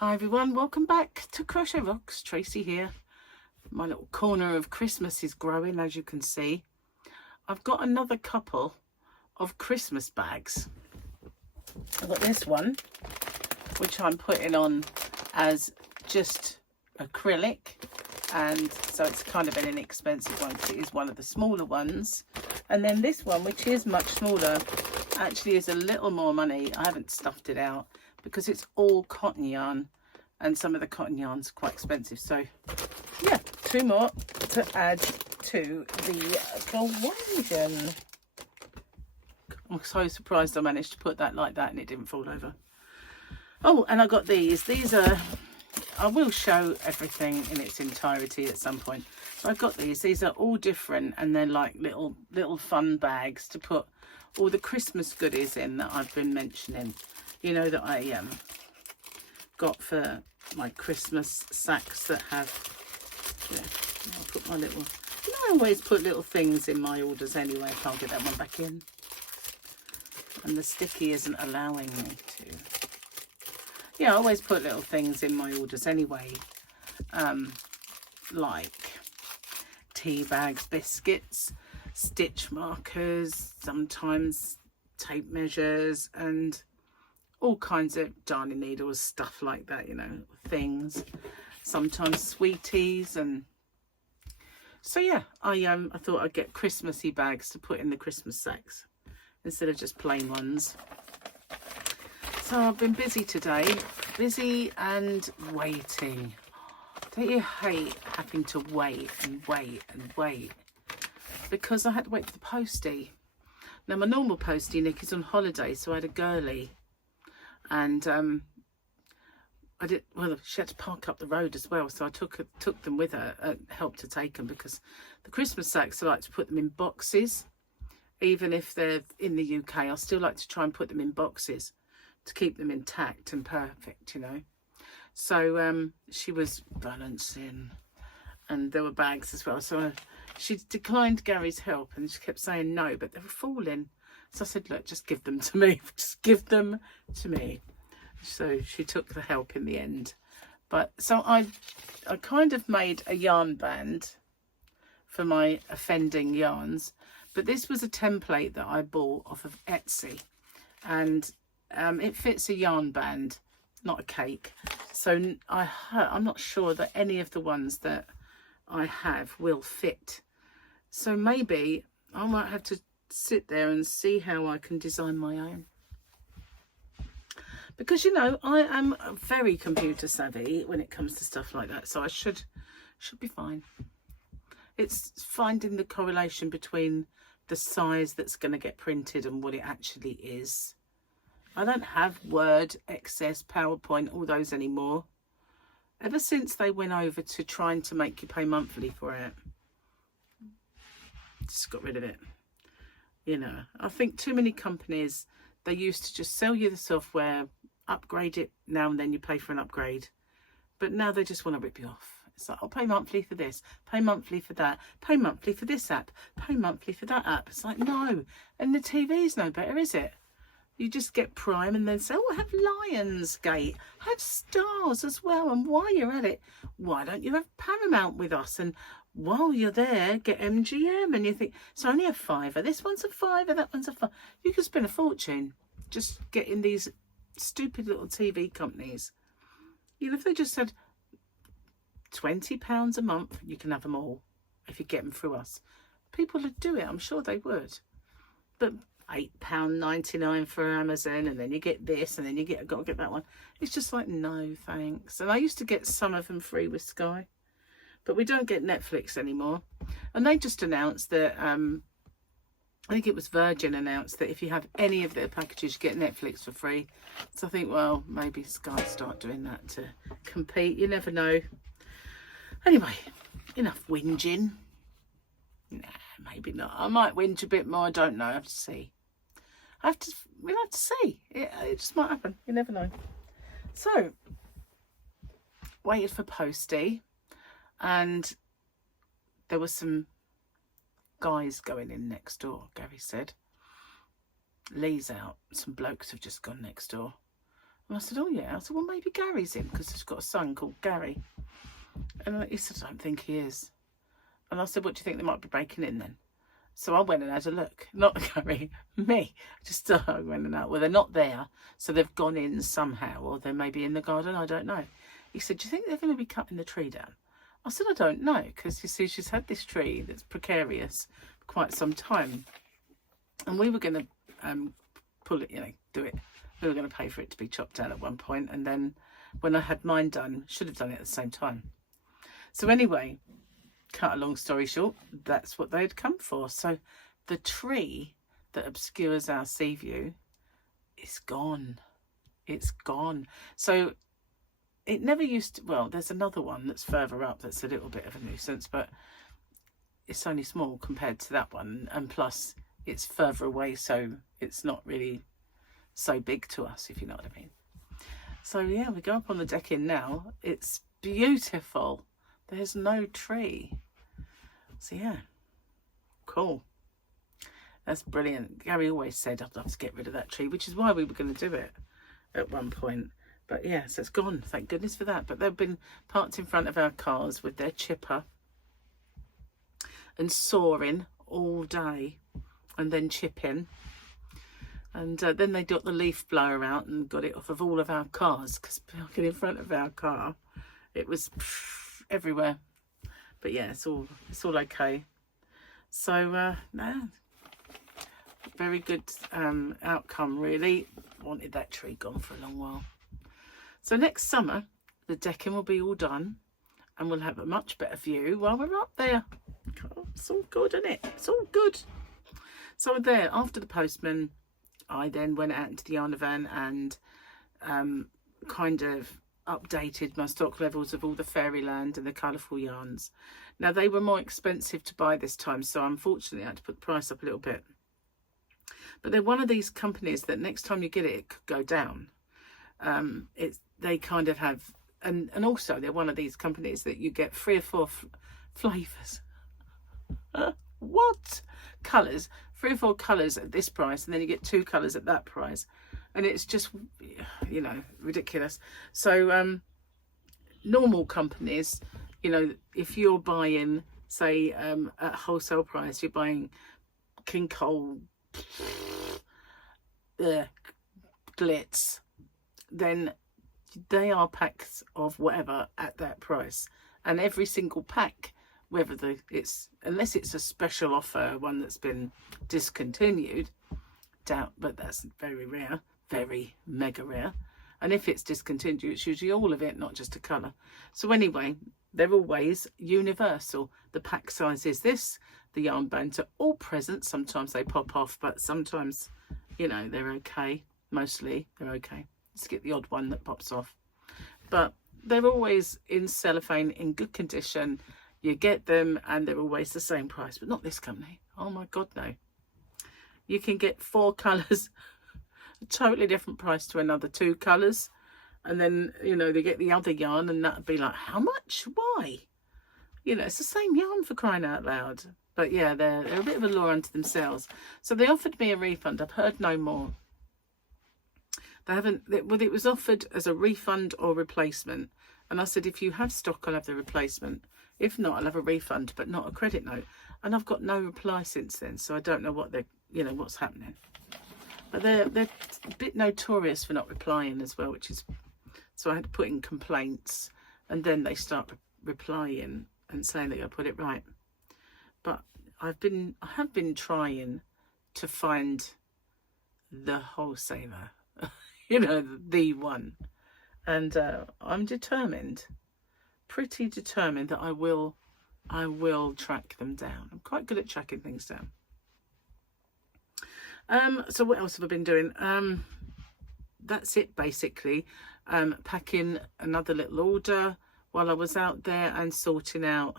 Hi everyone, welcome back to Crochet Rocks. Tracy here. My little corner of Christmas is growing, as you can see. I've got another couple of Christmas bags. I've got this one, which I'm putting on as just acrylic, and so it's kind of an inexpensive one because it is one of the smaller ones. And then this one, which is much smaller, actually is a little more money. I haven't stuffed it out because it's all cotton yarn, and some of the cotton yarn's quite expensive. So yeah, two more to add to the collection. I'm so surprised I managed to put that like that and it didn't fall over. Oh, and I got these. These are, I will show everything in its entirety at some point. So I got these. These are all different, and they're like little fun bags to put all the Christmas goodies in that I've been mentioning. You know, that I got for my Christmas sacks that have, yeah, I'll put my little, I always put little things in my orders anyway. I can't get that one back in. And the sticky isn't allowing me to. Yeah, I always put little things in my orders anyway. Like tea bags, biscuits, stitch markers, sometimes tape measures, and all kinds of darning needles, stuff like that, you know, things. Sometimes sweeties. And so yeah, I thought I'd get Christmassy bags to put in the Christmas sacks instead of just plain ones. So I've been busy today, busy and waiting. Don't you hate having to wait and wait and wait? Because I had to wait for the postie. Now my normal postie, Nick, is on holiday, so I had a girly. And I did, well, she had to park up the road as well, so I took them with her, helped to take them, because the Christmas sacks, I like to put them in boxes. Even if they're in the UK, I still like to try and put them in boxes to keep them intact and perfect, you know. So she was balancing, and there were bags as well. So she declined Gary's help, and she kept saying no, but they were falling. So I said, look, just give them to me. Just give them to me. So she took the help in the end. But so I kind of made a yarn band for my offending yarns. But this was a template that I bought off of Etsy. And it fits a yarn band, not a cake. So I'm not sure that any of the ones that I have will fit. So maybe I might have to sit there and see how I can design my own, because you know I am very computer savvy when it comes to stuff like that, so I should be fine. It's finding the correlation between the size that's going to get printed and what it actually is. I don't have Word, Access, PowerPoint, all those anymore. Ever since they went over to trying to make you pay monthly for it, just got rid of it. You know, I think too many companies, they used to just sell you the software, upgrade it now and then, you pay for an upgrade. But now they just want to rip you off. It's like, I'll pay monthly for this, pay monthly for that, pay monthly for this app, pay monthly for that app. It's like, no. And the TV's no better, is it? You just get Prime and then say, oh, have Lionsgate, have Stars as well. And while you're at it, why don't you have Paramount with us? And while you're there, get MGM. And you think, it's only a £5. This one's a £5, that one's a £5. You could spend a fortune just getting these stupid little TV companies. You know, if they just said £20 a month, you can have them all if you get them through us. People would do it, I'm sure they would. But £8.99 for Amazon, and then you get this, and then you got to get that one. It's just like, no thanks. And I used to get some of them free with Sky, but we don't get Netflix anymore. And they just announced that I think it was Virgin announced that if you have any of their packages, you get Netflix for free. So I think, well, maybe Sky start doing that to compete. You never know. Anyway, enough whinging. Nah, maybe not. I might whinge a bit more. I don't know. I have to see. We'll have to see. It just might happen. You never know. So, waited for postie, and there were some guys going in next door, Gary said. Lee's out. Some blokes have just gone next door. And I said, oh yeah. I said, well, maybe Gary's in, because she's got a son called Gary. And he said, I don't think he is. And I said, what do you think they might be breaking in then? So I went and had a look. Not Gary, me. Just I went and out. Well, they're not there, so they've gone in somehow, or they may be in the garden, I don't know. He said, do you think they're going to be cutting the tree down? I said, I don't know, because you see, she's had this tree that's precarious for quite some time. And we were going to pull it, do it. We were going to pay for it to be chopped down at one point. And then when I had mine done, should have done it at the same time. So anyway, cut a long story short, that's what they had come for. So the tree that obscures our sea view is gone. It's gone. So it never used to, well, there's another one that's further up that's a little bit of a nuisance, but it's only small compared to that one. And plus, it's further away, so it's not really so big to us, if you know what I mean. So yeah, we go up on the deck in now. It's beautiful. There's no tree. So yeah, cool. That's brilliant. Gary always said I'd love to get rid of that tree, which is why we were going to do it at one point. But yeah, so it's gone. Thank goodness for that. But they've been parked in front of our cars with their chipper and sawing all day and then chipping. And then they got the leaf blower out and got it off of all of our cars, because parking in front of our car, it was everywhere. But yeah, it's all okay. So no, very good outcome really. Wanted that tree gone for a long while. So next summer the decking will be all done and we'll have a much better view while we're up there. Oh, it's all good, isn't it? It's all good. So there, after the postman, I then went out into the yarn van and kind of updated my stock levels of all the Fairyland and the colourful yarns. Now they were more expensive to buy this time, so unfortunately I had to put the price up a little bit. But they're one of these companies that next time you get it, it could go down. They kind of have, and also they're one of these companies that you get 3 or 4 flavours. What? Colours. 3 or 4 colours at this price, and then you get 2 colours at that price. And it's just, ridiculous. So normal companies, if you're buying, say, at wholesale price, you're buying King Cole glitz, then they are packs of whatever at that price. And every single pack, unless it's a special offer, one that's been discontinued, doubt, but that's very rare. Very mega rare. And if it's discontinued, it's usually all of it, not just a colour. So anyway, they're always universal. The pack size is this. The yarn bands are all present. Sometimes they pop off, but sometimes, they're okay. Mostly they're okay. Let's get the odd one that pops off. But they're always in cellophane, in good condition. You get them and they're always the same price, but not this company. Oh my God, no. You can get 4 colours, a totally different price to another 2 colours, and then they get the other yarn and that'd be like, how much? Why? It's the same yarn, for crying out loud. But yeah, they're a bit of a law unto themselves. So they offered me a refund. I've heard no more. They haven't. Well, it was offered as a refund or replacement, and I said, if you have stock, I'll have the replacement. If not, I'll have a refund, but not a credit note. And I've got no reply since then, so I don't know what what's happening. But they're a bit notorious for not replying as well, which is, so I had to put in complaints, and then they start replying and saying that I put it right. But I have been trying to find the wholesaler, the one, and I'm determined, pretty determined that I will track them down. I'm quite good at tracking things down. So what else have I been doing? That's it basically. Packing another little order while I was out there and sorting out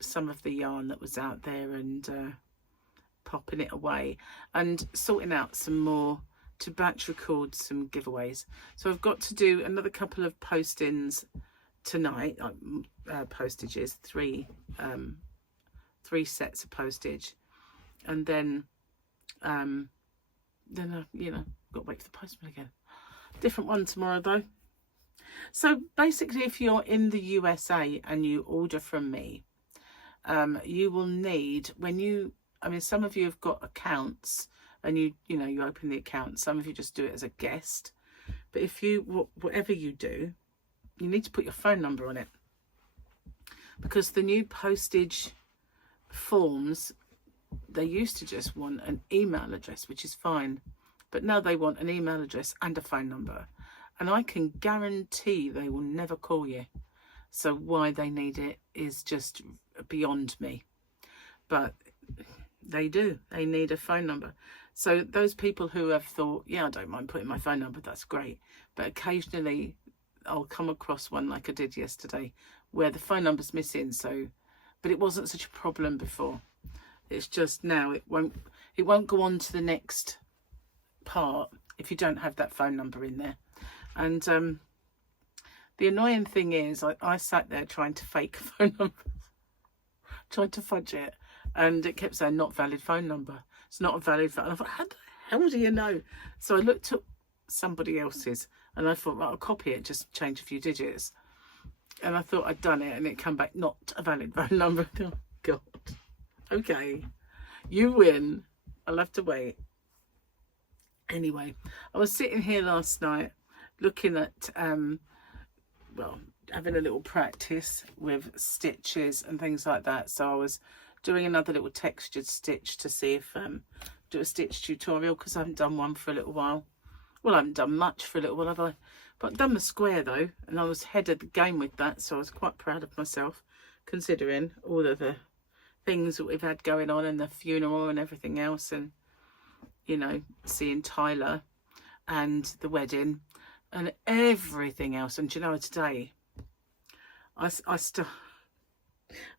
some of the yarn that was out there and popping it away and sorting out some more to batch record some giveaways. So I've got to do another couple of postings tonight, postages, 3 sets of postage, and then got to wait for the postman again. Different one tomorrow though. So basically, if you're in the USA and you order from me, you will need, when you, I mean, some of you have got accounts and you know, you open the account. Some of you just do it as a guest. But if you, whatever you do, you need to put your phone number on it. Because the new postage forms, they used to just want an email address, which is fine. But now they want an email address and a phone number. And I can guarantee they will never call you. So why they need it is just beyond me. But they do. They need a phone number. So those people who have thought, yeah, I don't mind putting my phone number, that's great. But occasionally I'll come across one like I did yesterday where the phone number's missing. So, but it wasn't such a problem before. It's just now it won't go on to the next part if you don't have that phone number in there. And the annoying thing is I sat there trying to fake a phone number, tried to fudge it, and it kept saying not valid phone number. It's not a valid phone. I thought, how the hell do you know? So I looked at somebody else's and I thought, well, I'll copy it, just change a few digits. And I thought I'd done it and it come back not a valid phone number. Oh God. Okay, you win. I'll have to wait. Anyway, I was sitting here last night looking at, well, having a little practice with stitches and things like that. So I was doing another little textured stitch to see if, do a stitch tutorial, because I haven't done one for a little while. Well, I haven't done much for a little while, have I? But I've done the square though, and I was ahead of the game with that. So I was quite proud of myself, considering all of the things that we've had going on and the funeral and everything else, and you know, seeing Tyler and the wedding and everything else. And you know, today I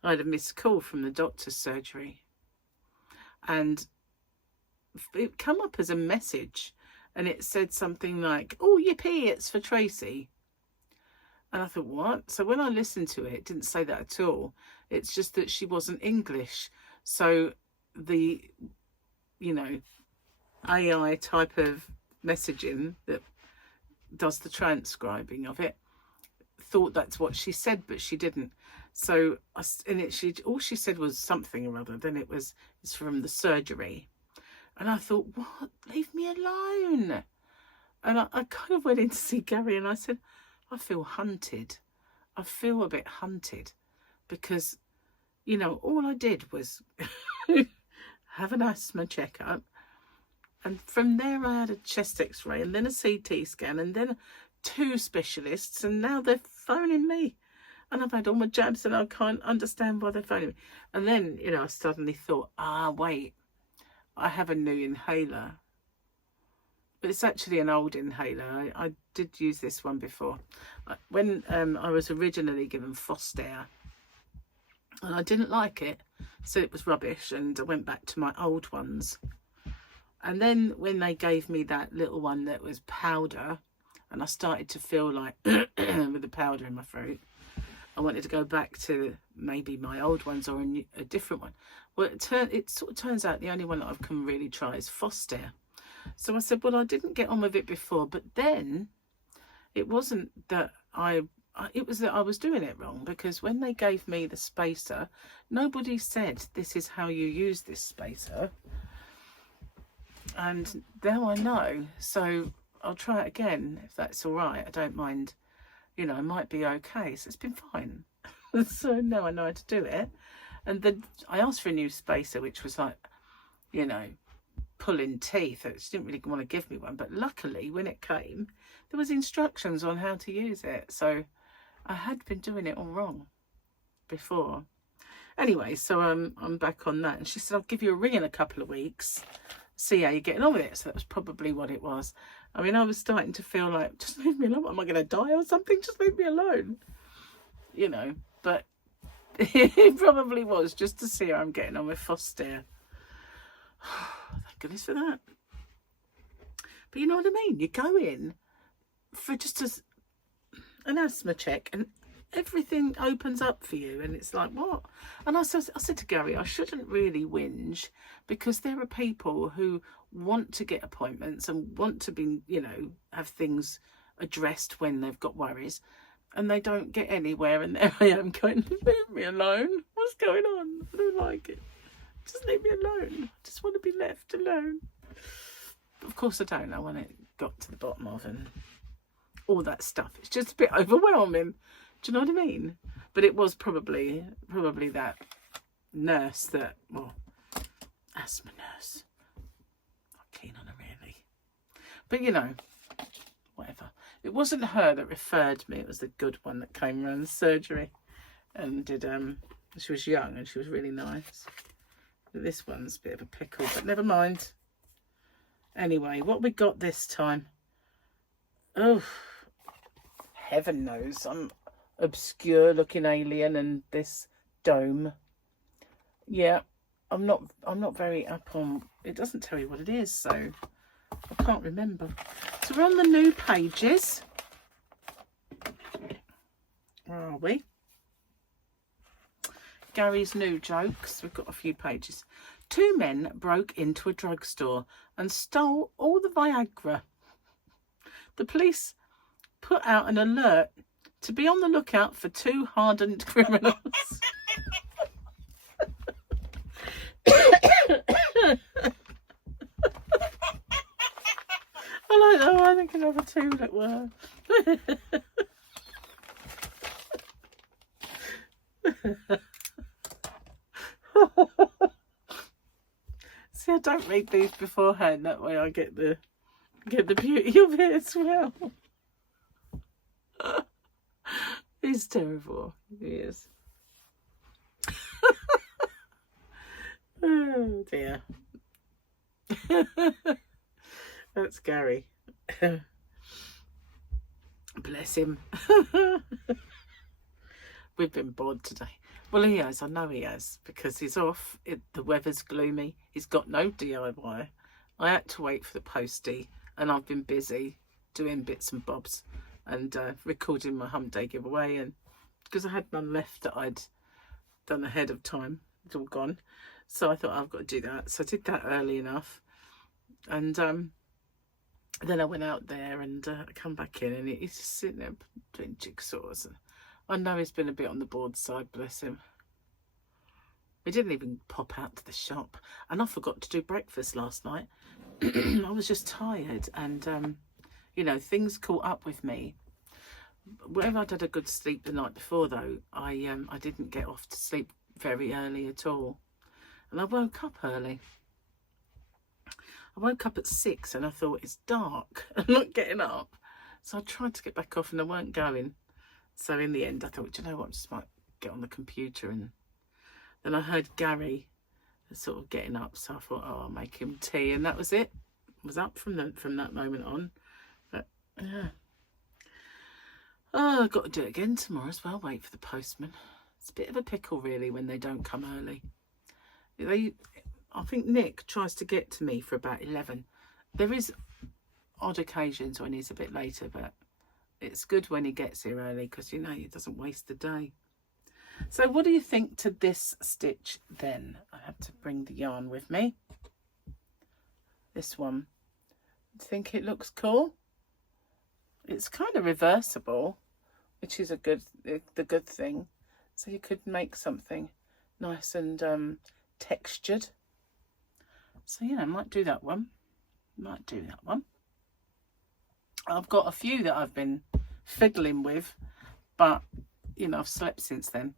had a missed call from the doctor's surgery, and it come up as a message, and it said something like, oh yippee, it's for Tracy. And I thought, what? So when I listened to it, it didn't say that at all. It's just that she wasn't English. So the, you know, AI type of messaging that does the transcribing of it thought that's what she said, but she didn't. So all she said was something or other. Then it's from the surgery. And I thought, what? Leave me alone. And I kind of went in to see Gary and I said, I feel hunted. I feel a bit hunted because, you know, all I did was have an asthma checkup. And from there I had a chest x-ray and then a CT scan and then 2 specialists. And now they're phoning me. And I've had all my jabs and I can't understand why they're phoning me. And then, you know, I suddenly thought, wait, I have a new inhaler. But it's actually an old inhaler. I did use this one before. When I was originally given Foster, and I didn't like it, so it was rubbish, and I went back to my old ones. And then when they gave me that little one that was powder, and I started to feel like with the powder in my throat, I wanted to go back to maybe my old ones or a different one. Well, it sort of turns out the only one that I can really try is Foster. So I said, well, I didn't get on with it before, but then it wasn't that it was that I was doing it wrong, because when they gave me the spacer, nobody said this is how you use this spacer. And now I know, so I'll try it again if that's all right. I don't mind, you know, it might be okay. So it's been fine. So now I know how to do it. And then I asked for a new spacer, which was like, you know, pulling teeth. She didn't really want to give me one, but luckily when it came, there was instructions on how to use it. So I had been doing it all wrong before. Anyway, so I'm back on that. And she said, I'll give you a ring in a couple of weeks, see how you're getting on with it. So that was probably what it was. I mean, I was starting to feel like, just leave me alone. Am I going to die or something? Just leave me alone. You know, but it probably was just to see how I'm getting on with Foster. Thank goodness for that. But you know what I mean? You go in for just an asthma check and everything opens up for you, and it's like, what? And I said to Gary, I shouldn't really whinge, because there are people who want to get appointments and want to be, you know, have things addressed when they've got worries, and they don't get anywhere, and there I am going, leave me alone. What's going on? I don't like it. Just leave me alone. I just want to be left alone. But of course I don't. I want it got to the bottom of and all that stuff. It's just a bit overwhelming. Do you know what I mean? But it was probably that nurse that, well, asthma nurse. Not keen on her really. But you know, whatever. It wasn't her that referred me. It was the good one that came around the surgery and did. She was young and she was really nice. But this one's a bit of a pickle, but never mind. Anyway, what we got this time? Oh, heaven knows, some obscure looking alien and this dome. Yeah, I'm not very up on. It doesn't tell you what it is, so I can't remember. So we're on the new pages. Where are we? Gary's new jokes. We've got a few pages. 2 men broke into a drugstore and stole all the Viagra. The police put out an alert to be on the lookout for 2 hardened criminals. I like that one. I think another 2 that were. See, I don't read these beforehand. That way, I get the beauty of it as well. He's terrible. He is. Oh dear. That's Gary. Bless him. We've been bored today. Well, he has. I know he has, because he's off. The weather's gloomy. He's got no DIY. I had to wait for the postie, and I've been busy doing bits and bobs and recording my Hump Day giveaway, and because I had none left that I'd done ahead of time. It's all gone. So I thought, I've got to do that. So I did that early enough. And then I went out there and I come back in, and he's just sitting there doing jigsaws. And I know he's been a bit on the bored side, bless him. He didn't even pop out to the shop. And I forgot to do breakfast last night. I was just tired, and you know, things caught up with me. Whenever I'd had a good sleep the night before, though, I didn't get off to sleep very early at all. And I woke up early. I woke up at 6 and I thought, it's dark. I'm not getting up. So I tried to get back off and I weren't going. So in the end, I thought, do you know what, I just might get on the computer. And then I heard Gary sort of getting up. So I thought, oh, I'll make him tea. And that was it. I was up from that moment on. But yeah. Oh, I've got to do it again tomorrow as well. Wait for the postman. It's a bit of a pickle, really, when they don't come early. I think Nick tries to get to me for about 11. There is odd occasions when he's a bit later, but it's good when he gets here early, because, you know, he doesn't waste the day. So what do you think to this stitch then? I have to bring the yarn with me. This one. Think it looks cool? It's kind of reversible, which is the good thing. So you could make something nice and textured. So yeah, I might do that one. I've got a few that I've been fiddling with, but you know, I've slept since then.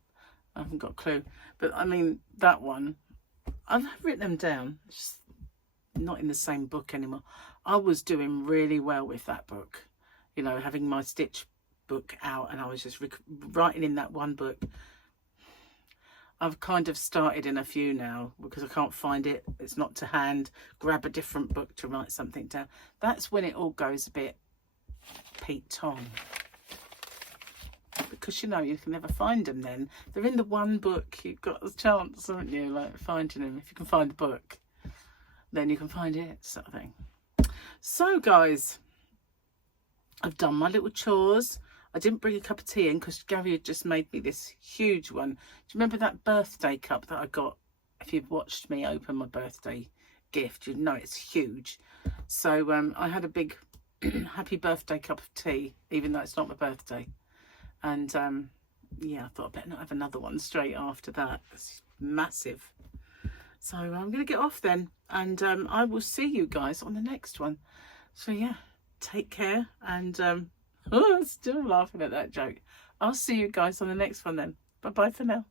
I haven't got a clue. But I mean, that one, I've written them down. It's just not in the same book anymore. I was doing really well with that book, you know, having my stitch book out, and I was just writing in that one book. I've kind of started in a few now because I can't find it. It's not to hand. Grab a different book to write something down. That's when it all goes a bit Pete Tong. Because, you know, you can never find them then. They're in the one book. You've got a chance, haven't you, like finding them. If you can find a book, then you can find it, sort of thing. So, guys, I've done my little chores. I didn't bring a cup of tea in because Gary had just made me this huge one. Do you remember that birthday cup that I got? If you've watched me open my birthday gift, you know it's huge. So I had a big happy birthday cup of tea, even though it's not my birthday. And yeah, I thought I better not have another one straight after that. It's massive. So I'm going to get off then, and I will see you guys on the next one. So yeah, take care, and I'm still laughing at that joke. I'll see you guys on the next one then. Bye bye for now.